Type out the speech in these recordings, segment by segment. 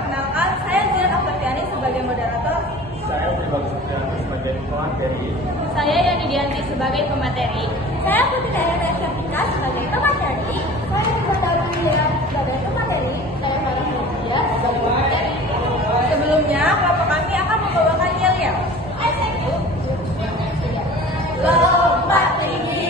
Perkenalkan, saya Zian Aftariani sebagai moderator. Saya Pribadi Supriyanti sebagai pemateri. Saya Yani Dianti sebagai pemateri. Saya Putri Dayana Syafika sebagai pemateri. Saya Ibu sebagai pemateri. Saya Farah Media sebagai pemateri. Sebelumnya, kelompok kami akan membawakan yel-yel. Lompat tinggi,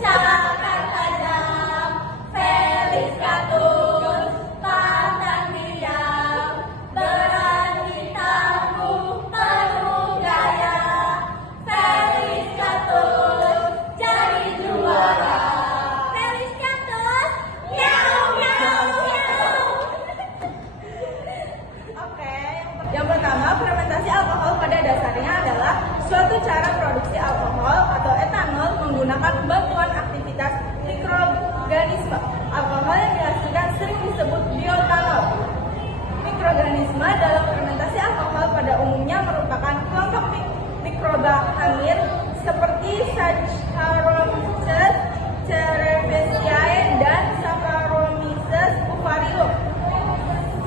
cakar tajam, Felix Katus, pantang diam, berani tangguh penuh gaya, Felix Katus jadi juara. Felix Katus, miau miau miau. Oke, yang pertama, fermentasi alkohol pada dasarnya adalah suatu cara produksi alkohol atau etanol menggunakan bantuan aktivitas mikroorganisme. Alkohol yang dihasilkan sering disebut bioetanol. Mikroorganisme dalam fermentasi alkohol pada umumnya merupakan kelompok mikroba hamil seperti Saccharomyces cerevisiae dan Saccharomyces boulardii.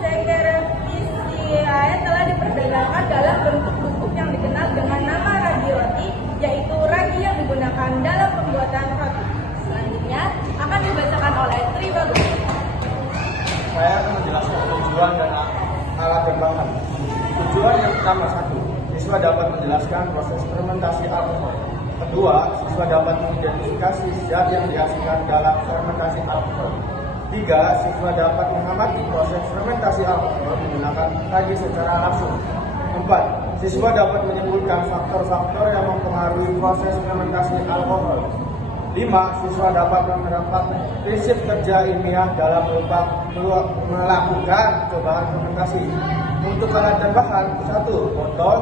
Cerevisiae telah diperdagangkan dalam bentuk bubuk yang dikenal dengan nama ragi roti, yaitu ragi yang digunakan dalam pembuatan roti. Selanjutnya akan dibacakan oleh Tri Bagus. Saya akan menjelaskan tujuan dan alat dan bahan. Tujuan yang pertama, 1. Siswa dapat menjelaskan proses fermentasi alkohol. Kedua, siswa dapat mengidentifikasi zat yang dihasilkan dalam fermentasi alkohol. 3. Siswa dapat mengamati proses fermentasi alkohol menggunakan ragi secara langsung. 4. Siswa dapat menyimpulkan faktor-faktor yang mempengaruhi proses fermentasi alkohol. 5. Siswa dapat menerapkan prinsip kerja ilmiah dalam melakukan cobaan fermentasi. Untuk alat dan bahan, 1. Botol,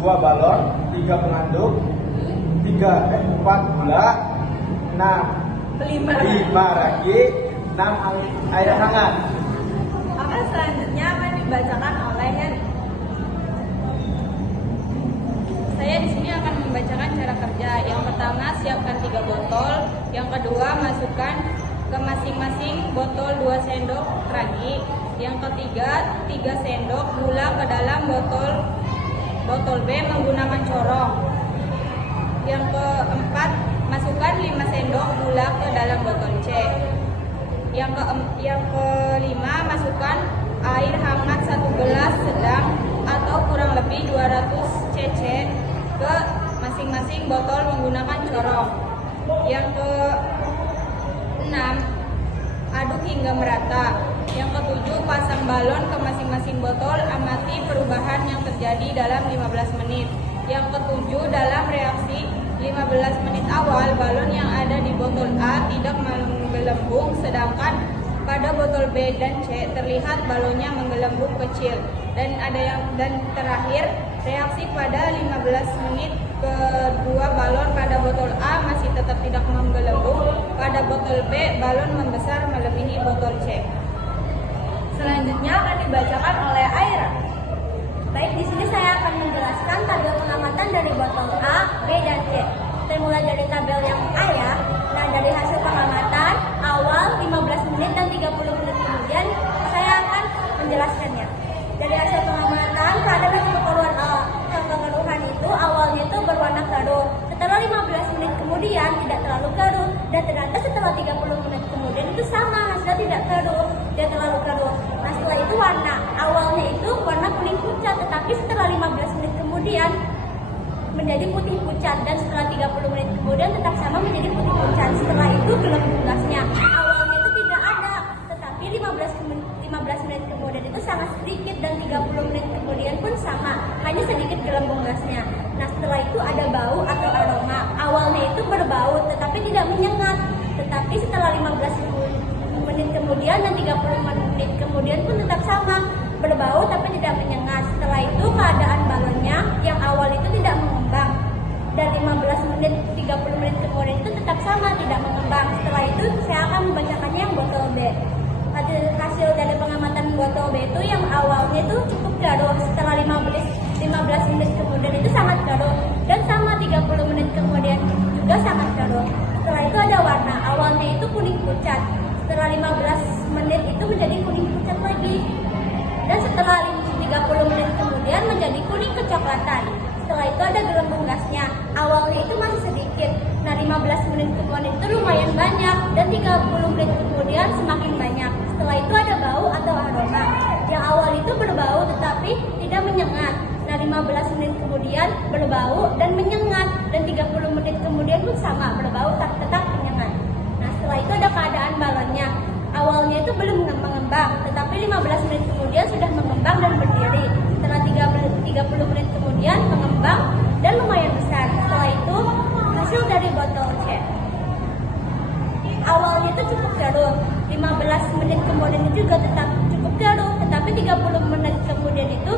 2. Balon, 3. Pengandung, 4. Gula, 5. Ragi, 6. Air hangat. Oke, selanjutnya akan dibacakan oleh Heri. Saya di sini akan membacakan cara kerja. Yang pertama, siapkan 3 botol. Yang kedua, masukkan ke masing-masing botol 2 sendok ragi. Yang ketiga, 3 sendok gula ke dalam botol B menggunakan corong. Yang keempat, masukkan 5 sendok gula ke dalam botol C. Yang kelima, masukkan air hangat 1 gelas sedang atau kurang lebih 200 cc ke masing-masing botol menggunakan corong. Yang keenam, aduk hingga merata. Yang ketujuh, pasang balon ke masing-masing botol, amati perubahan yang terjadi dalam 15 menit. Yang ketujuh, dalam reaksi 15 menit awal, balon yang ada di botol A tidak menggelembung, sedangkan pada botol B dan C terlihat balonnya menggelembung kecil. Dan terakhir, reaksi pada 15 menit kedua, balon pada botol A masih tetap tidak menggelembung. Pada botol B, balon membesar melebihi botol C. Selanjutnya akan dibacakan oleh Aira. Baik, di sini saya akan menjelaskan tabel pengamatan dari botol A, B, dan C. Termulai dari tabel yang A ya. Nah, dari hasil pengamatan awal 15 menit dan 30 menit kemudian saya akan menjelaskannya. Dari hasil pengamatan, kadar kekeruhan itu awalnya itu berwarna keruh. Setelah 15 menit kemudian tidak terlalu keruh, dan ternyata setelah 30 menit kemudian itu sama, hasilnya tidak keruh, tidak terlalu keruh. Nah, setelah itu warna awalnya itu warna kuning pucat, tetapi setelah 15 menit kemudian menjadi putih pucat, dan setelah 30 menit kemudian tetap sama menjadi putih pucat. Setelah itu gelembung gasnya awalnya itu tidak ada, tetapi 15 menit kemudian itu sangat sedikit, dan 30 menit kemudian pun sama, hanya sedikit gelembung gasnya. Nah, setelah itu ada bau atau aroma. Awalnya itu berbau tetapi tidak menyengat, tetapi setelah 15 menit kemudian dan 30 menit kemudian pun tetap sama, berbau tapi tidak menyengat. Setelah itu keadaan balonnya yang awal itu tidak mengembang, dan 15 menit 30 menit kemudian itu tetap sama, tidak mengembang. Setelah itu saya akan membacakannya yang botol B. Hasil dari pengamatan botol B itu yang awalnya itu cukup gaduh, setelah 15 menit kemudian itu sangat gaduh, dan sama 30 menit kemudian juga sangat gaduh. Setelah itu ada warna, awalnya itu kuning pucat, setelah 15 menit itu menjadi kuning pucat lagi, dan Setelah 30 menit kemudian menjadi kuning kecoklatan. Setelah itu ada gelembung gasnya. Awalnya itu masih sedikit. Nah, 15 menit kemudian itu lumayan banyak dan 30 menit kemudian semakin banyak. Setelah itu ada bau atau aroma. Yang awal itu berbau tetapi tidak menyengat. Nah, 15 menit kemudian berbau dan menyengat dan 30 menit kemudian pun sama, berbau tetap menyengat. Nah, setelah itu ada keadaan balonnya. Awalnya itu belum mengembang, tetapi 15 menit kemudian sudah mengembang dan berdiri. Setelah 30 menit kemudian mengembang dan lumayan besar. Setelah itu hasil dari botol C. Awalnya itu cukup keruh, 15 menit kemudian itu juga tetap cukup keruh, tetapi 30 menit kemudian itu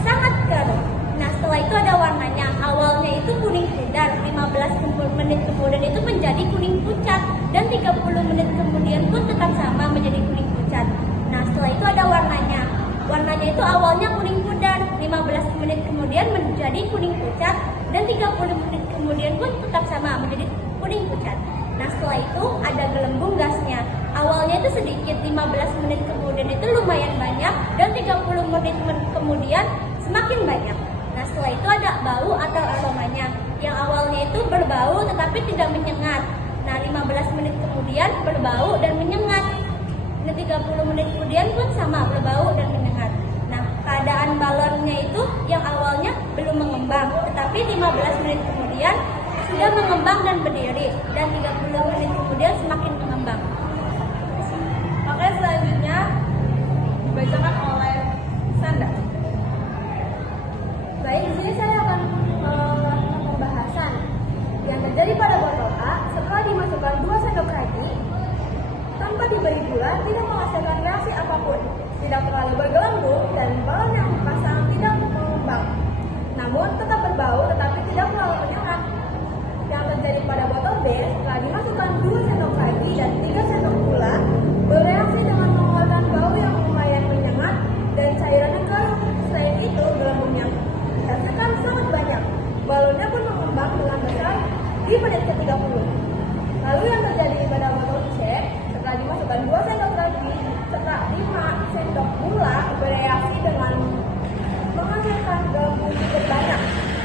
sangat keruh. Nah, setelah itu ada warnanya. Awalnya itu kuning pudar, 15 menit kemudian itu menjadi kuning pucat dan 30 menit kemudian pun tetap sama menjadi kuning pucat. Nah, setelah itu ada warnanya. Warnanya itu awalnya kuning pudar, 15 menit kemudian menjadi kuning pucat dan 30 menit kemudian pun tetap sama menjadi kuning pucat. Nah, setelah itu ada gelembung gasnya. Awalnya itu sedikit, 15 menit kemudian itu lumayan banyak dan 30 menit kemudian semakin banyak. Nah, setelah itu ada bau atau aromanya. Yang awalnya itu berbau tetapi tidak menyengat. Nah, 15 menit kemudian berbau dan menyengat. Nah, 30 menit kemudian pun sama, berbau dan menyengat. Nah, keadaan balonnya itu yang awalnya belum mengembang, tetapi 15 menit kemudian sudah mengembang dan berdiri, dan 30 menit kemudian semakin mengembang. Oke, selanjutnya dibacakan oleh Sanda. Baik, di sini saya akan melakukan pembahasan yang terjadi pada botol A setelah dimasukkan 2 sendok ragi tanpa diberi gula, tidak menghasilkan reaksi apapun, tidak terlalu bergelembung, dan balon yang dipasang tidak mengembang. Namun tetap berbau tetapi tidak terlalu menyengat. Yang terjadi pada botol B setelah dimasukkan 2 sendok ragi dan 3 sendok gula, bereaksi dengan mengeluarkan bau yang lumayan menyengat dan cairannya keruh. Selain itu, gelembung yang dihasilkan sangat banyak. Balonnya pun mengembang dengan besar di menit ke-30. Lalu yang terjadi pada botol C setelah dimasukkan 2 sendok ragi serta 5 sendok gula, bereaksi dengan menghasilkan gelembung cukup banyak,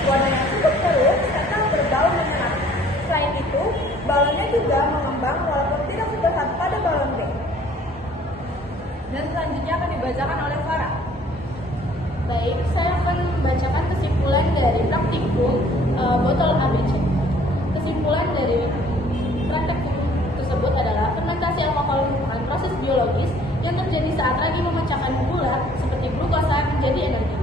warna yang cukup keruh serta berbau menyengat. Selain itu, balonnya juga mengembang walaupun tidak sebesar pada balon B. Dan selanjutnya akan dibacakan oleh Farah. Baik, saya akan membacakan kesimpulan dari praktikum botol ABC. Kesimpulan dari praktikum tersebut adalah fermentasi alkohol merupakan proses biologis yang terjadi saat ragi memecahkan gula seperti glukosa menjadi energi.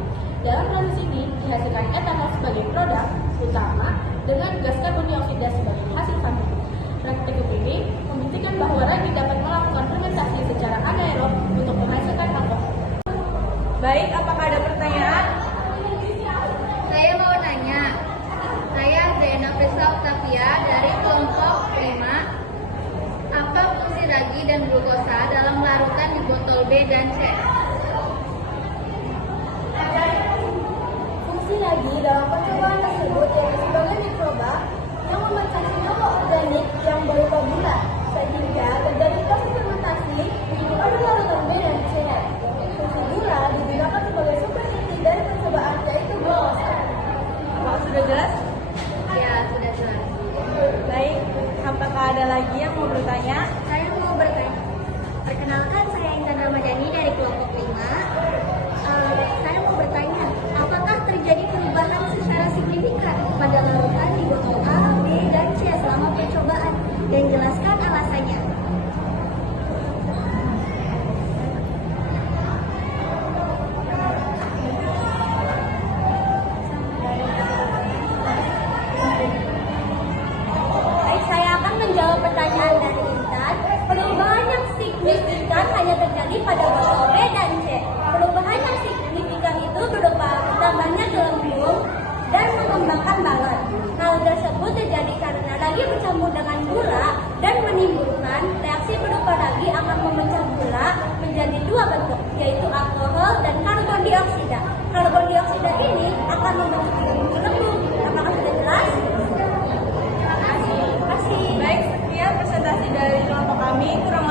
Dalam proses ini dihasilkan etanol sebagai produk utama dengan gas karbon dioksida sebagai hasil samping. Praktikum ini membuktikan bahwa ragi dapat melakukan fermentasi secara anaerob untuk menghasilkan alkohol. Baik, apakah ada pertanyaan? Saya mau nanya, saya Zainab Rizka Octavia dari kelompok 5. Apa fungsi ragi dan glukosa dalam larutan di botol B dan C? Fungsi ragi dalam percobaan tersebut yaitu sebagai mikroba yang memecah senyawa organik yang berupa gula, sehingga terjadi proses fermentasi pada larutan B dan C. Fungsi gula digunakan sebagai sumber inti dari percobaan yaitu glukosa. Apakah sudah jelas? Ya, sudah jelas. Baik, apakah ada lagi yang mau bertanya? Saya mau bertanya. Perkenalkan, saya Intan Ramadhani dari kelompok 5. Saya mau bertanya, apakah terjadi perubahan secara signifikan pada larutan di botol A, B, dan C selama percobaan? Dan jelaskan alasannya. Baik, saya akan menjawab pertanyaan dari Intan. Perubahan yang signifikan hanya terjadi pada botol B dan C. Perubahan yang signifikan itu berupa bertambahnya gelembung dan mengembangkan balon. Hal tersebut terjadi karena ragi bercampur dengan gula dan menimbulkan reaksi berupa ragi akan memecah gula menjadi 2 bentuk, yaitu alkohol dan karbon dioksida. Karbon dioksida ini akan membentuk gelembung. Apakah sudah jelas? Terima kasih. Baik, sekian presentasi dari kelompok kami. Kurang